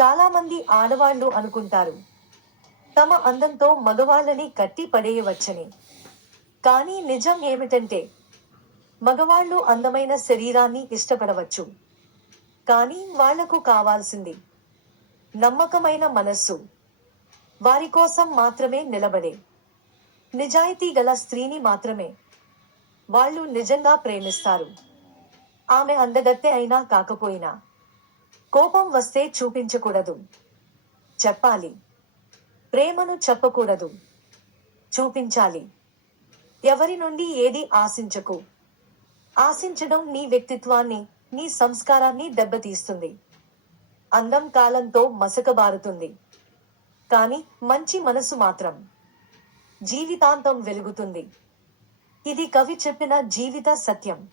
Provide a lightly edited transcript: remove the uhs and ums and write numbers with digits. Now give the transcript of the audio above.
చాలామంది ఆడవాళ్లు అనుకుంటారు తమ అందంతో మగవాళ్ళని కట్టి పడేయవచ్చని. కానీ నిజం ఏమిటంటే మగవాళ్ళు అందమైన శరీరాన్ని ఇష్టపడవచ్చు. కానీ వాళ్లకు కావాల్సింది నమ్మకమైన మనస్సు. వారి కోసం మాత్రమే నిలబడే నిజాయితీ గల స్త్రీని మాత్రమే వాళ్ళు నిజంగా ప్రేమిస్తారు. ఆమె అందగత్తె అయినా కాకపోయినా కోపం వస్తే చూపించకూడదు, చెప్పాలి. ప్రేమను చెప్పకూడదు, చూపించాలి. ఎవరి నుండి ఏది ఆశించకు. ఆశించడం నీ వ్యక్తిత్వాన్ని, నీ సంస్కారాన్ని దెబ్బతీస్తుంది. అందం కాలంతో మసకబారుతుంది. కానీ మంచి మనసు మాత్రం జీవితాంతం వెలుగుతుంది. ఇది కవి చెప్పిన జీవిత సత్యం.